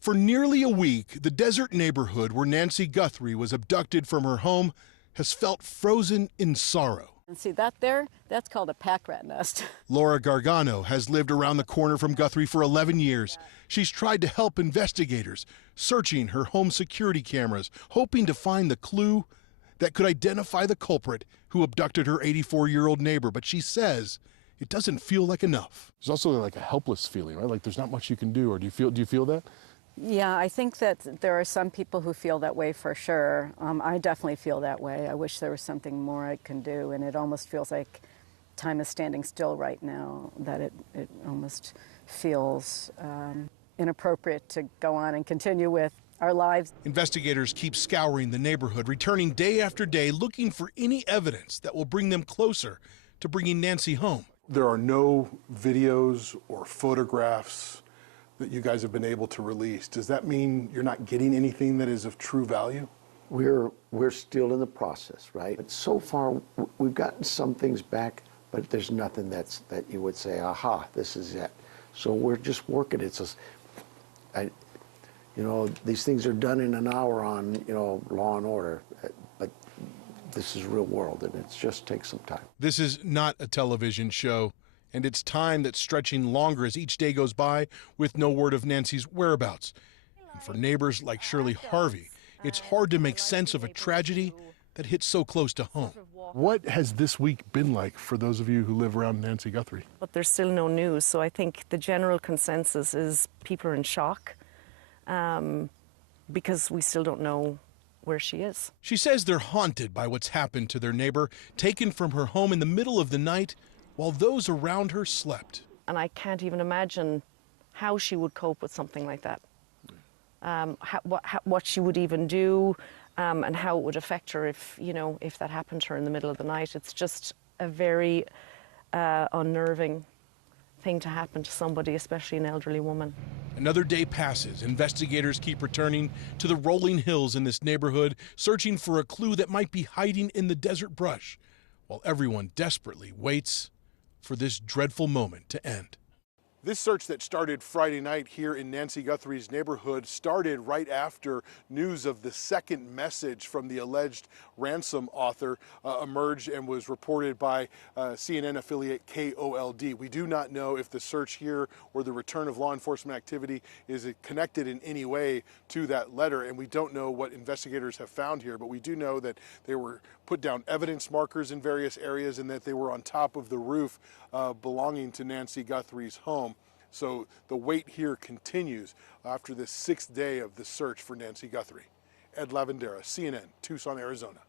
For nearly a week, the desert neighborhood where Nancy Guthrie was abducted from her home has felt frozen in sorrow. And see that there? That's called a pack rat nest. Laura Gargano has lived around the corner from Guthrie for 11 years. She's tried to help investigators, searching her home security cameras, hoping to find the clue that could identify the culprit who abducted her 84-year-old neighbor. But she says it doesn't feel like enough. There's also like a helpless feeling, right? Like there's not much you can do. Or do you feel that? Yeah, I think that there are some people who feel that way for sure. I definitely feel that way. I wish there was something more I can do, and it almost feels like time is standing still right now, that it almost feels inappropriate to go on and continue with our lives. Investigators keep scouring the neighborhood, returning day after day, looking for any evidence that will bring them closer to bringing Nancy home. There are no videos or photographs that you guys have been able to release. Does that mean you're not getting anything that is of true value? We're still in the process, right? But so far, we've gotten some things back, but there's nothing that you would say, aha, this is it. So we're just working. These things are done in an hour on, Law and Order, but this is real world, and it just takes some time. This is not a television show, and it's time that's stretching longer as each day goes by with no word of Nancy's whereabouts. And for neighbors like Shirley Harvey, it's hard to make sense of a tragedy that hits so close to home. What has this week been like for those of you who live around Nancy Guthrie? But there's still no news, so I think the general consensus is people are in shock because we still don't know where she is. She says they're haunted by what's happened to their neighbor, taken from her home in the middle of the night while those around her slept. And I can't even imagine how she would cope with something like that. What she would even do, and how it would affect her if that happened to her in the middle of the night. It's just a very unnerving thing to happen to somebody, especially an elderly woman. Another day passes. Investigators keep returning to the rolling hills in this neighborhood, searching for a clue that might be hiding in the desert brush, while everyone desperately waits for this dreadful moment to end. This search that started Friday night here in Nancy Guthrie's neighborhood started right after news of the second message from the alleged ransom author emerged and was reported by CNN affiliate KOLD. We do not know if the search here or the return of law enforcement activity is connected in any way to that letter, and we don't know what investigators have found here, but we do know that they were put down evidence markers in various areas and that they were on top of the roof belonging to Nancy Guthrie's home. So the wait here continues after this 6th day of the search for Nancy Guthrie. Ed Lavandera, CNN, Tucson, Arizona.